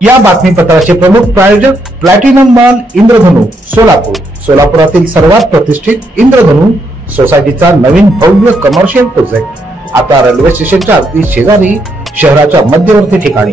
या बातमीपत्राचे प्रमुख प्रायोजक प्लॅटिनम मॉल इंद्रधनु सोलापूर। सोलापुरातील सर्वात प्रतिष्ठित इंद्रधनु सोसायटीचा नवीन भव्य कमर्शियल प्रोजेक्ट आता रेल्वे स्टेशनच्या अगदी शेजारी शहराच्या मध्यवर्ती ठिकाणी।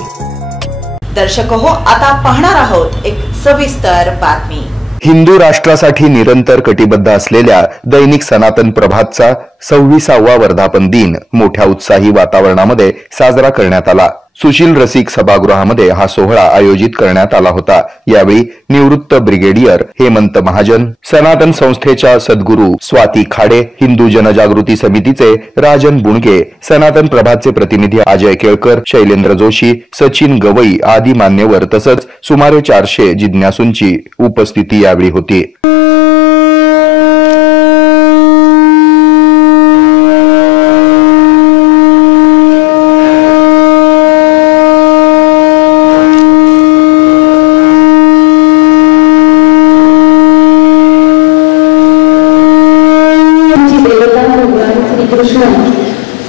दर्शक हो, आता पाहणार आहोत एक सविस्तर बातमी। हिंदू राष्ट्रासाठी निरंतर कटिबद्ध असलेल्या दैनिक सनातन प्रभातचा 26वा वर्धापन दिन मोठ्या उत्साही वातावरणामध्ये साजरा करण्यात आला। सुशील रसिक सभागृहामध्ये हा सोहळा आयोजित करण्यात आला होता। यावेळी निवृत्त ब्रिगेडियर हेमंत महाजन, सनातन संस्थेच्या सद्गुरू स्वाती खाडे, हिंदू जनजागृती समितीचे राजन बुणगे, सनातन प्रभातचे प्रतिनिधी अजय केळकर, शैलेंद्र जोशी, सचिन गवई आदी मान्यवर तसंच सुमारे 400 जिज्ञासूंची उपस्थिती यावेळी होती।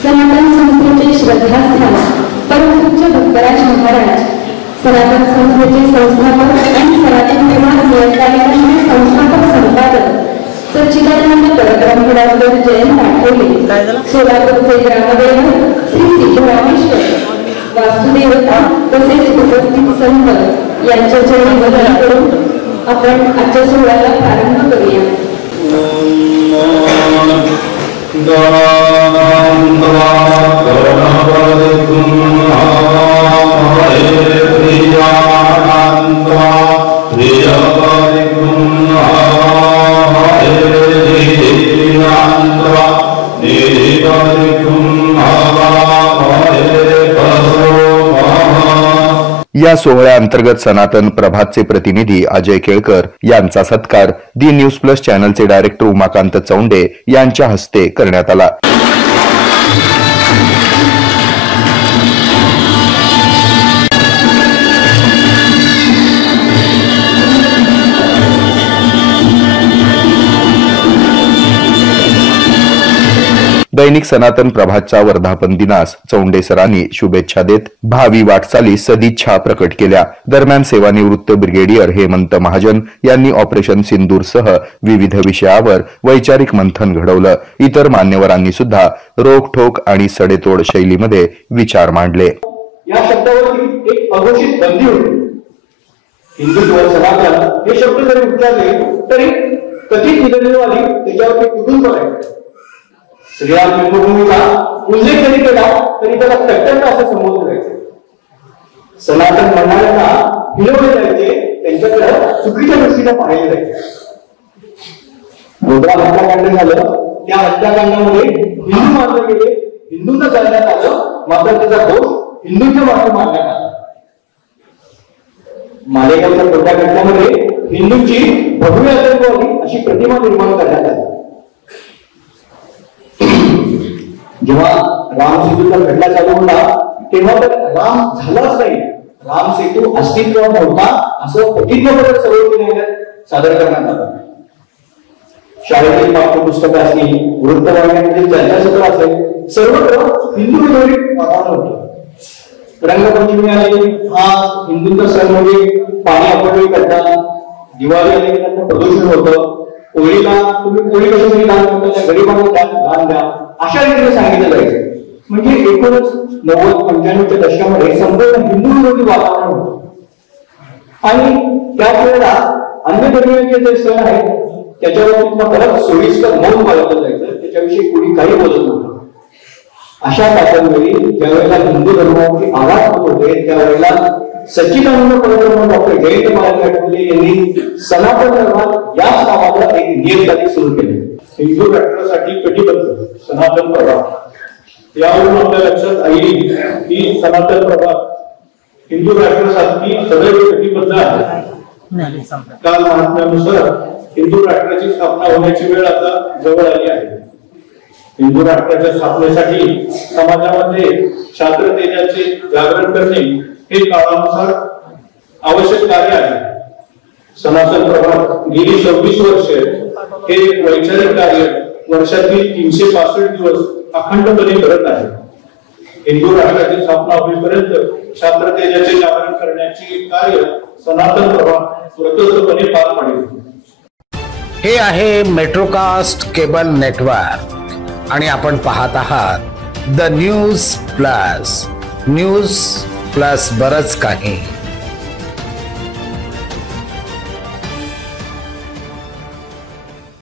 सनातन संस्थेचे श्रद्धास्थान परमपूज्य भक्तराज महाराज, सनातन संस्थेचे संस्थापक आणि सनातन समाज नियंत्रण संस्थापक संपादक सच्चिदानंद परब्रह्म डॉक्टर जयंत आठवले, सोलापूरचे ग्रामदैवत श्री सिद्धरामेश्वर, वासुदेवता तसेच उपस्थित संत यांच्या चरणी वंदन करून आपण आजच्या सोहळ्याला प्रारंभ करूया। या सोहळ्याअंतर्गत सनातन प्रभातचे प्रतिनिधी अजय केळकर यांचा सत्कार दी news plus चॅनलचे director Umakant Chaunde यांच्या हस्ते करण्यात आला। दैनिक सनातन प्रभातच्या वर्धापन दिनास चौंडे सरांनी शुभेच्छा देत भावी वाटचालीस सदिच्छा प्रकट केल्या। दरम्यान सेवानिवृत्त ब्रिगेडियर हेमंत महाजन यांनी ऑपरेशन सिंदूर सह विविध विषयावर वैचारिक मंथन घडवलं। इतर मान्यवरांनी सुद्धा रोखठोक आणि सडेतोड शैलीमध्ये विचार मांडले। या शब्दावरती एक अघोषित बंदी होती। हिंदुत्व सनातन हे शब्द जरी उच्चारले तरी कथित निधनवादी त्याच्यावरती कुठून करायचं। श्रीराम जन्मभूमीचा उल्लेख जरी केला तरी त्याला कट्टर असं संबोधलं जायचं। सनातन म्हणणाऱ्यांना हिलवले जायचे, त्यांच्याकडे चुकीच्या दृष्टीने पाहिले जायचे। गोधरा हत्याकांड झालं, त्या हत्याकांडामध्ये हिंदू मारले गेले, हिंदूंना जाळण्यात आलं, मात्र त्याचा दोष हिंदूंच्या मागे मारण्यात आला। मालेगावच्या खोट्या घटनेमध्ये हिंदूंची भव्य आतंकवादी अशी प्रतिमा निर्माण करण्यात आली। जेव्हा राम सेतूचा खटला चालू होता तेव्हा तर राम झालाच नाही, राम सेतू अस्तित्वात होता असं प्रतिज्ञापत्र सर्वोच्च न्यायालयात सादर करण्यात आलं। शाळेतील पाठ्यपुस्तकं असतील, वृत्तवाहिन्यांमध्ये चर्चासत्र असेल, सर्वत्र हिंदू विरोधी वातावरण होतं। रंगपंचमी आली, हा हिंदूंचा सण म्हणजे पाणी अपव्यय करतात, दिवाळी आली की प्रदूषण होतं, होळीला तुम्ही होळी कशासाठी दान करता, गरिबांना दान द्या अशा रीतीने सांगितलं जायचं। म्हणजे एकूणच 90-95च्या दशकामध्ये संपूर्ण हिंदू विरोधी वातावरण होतं। आणि त्याच वेळेला अन्य धर्मीयांचे जे सण आहेत त्याच्यावर परत सोयीस्कर मौन बाळगलं जायचं, त्याच्याविषयी कोणी काही बोलत नव्हतं। अशा पातळीवेळी ज्यावेळेला हिंदू धर्मावरती आघात होत होते त्यावेळेला सच्चिदानंद परब्रह्म डॉक्टर जयंत आठवले यांनी सनातन धर्मात याच नावाला एक नियतकालिक सुरू केले। हिंदू राष्ट्रासाठी कटिबद्ध सनातन प्रभात, यावरून आपल्या लक्षात येईल की सनातन प्रभात हिंदू राष्ट्रासाठी सदैव कटिबद्ध आहे। काल महात्म्यानुसार हिंदू राष्ट्राची स्थापना होण्याची वेळ आता जवळ आली आहे। हिंदू राष्ट्राच्या स्थापनेसाठी समाजामध्ये शास्त्र तेजाचे जागरण करणे हे काळानुसार आवश्यक कार्य आहे। सनातन प्रभात गेली 26 वर्षे हे वैचारिक कार्य वर्षातील 365 दिवस अखंडपणे करत आहे। हिंदू राष्ट्राची स्थापना होईपर्यंत शास्त्र तेजाचे जागरण करण्याची यांची कार्य सनातन प्रभा उत्कृष्टपणे पार पाडली. हे आहे मेट्रोकास्ट केबल नेटवर्क आणि आपण पाहत आहात the news plus. News plus बरच काही.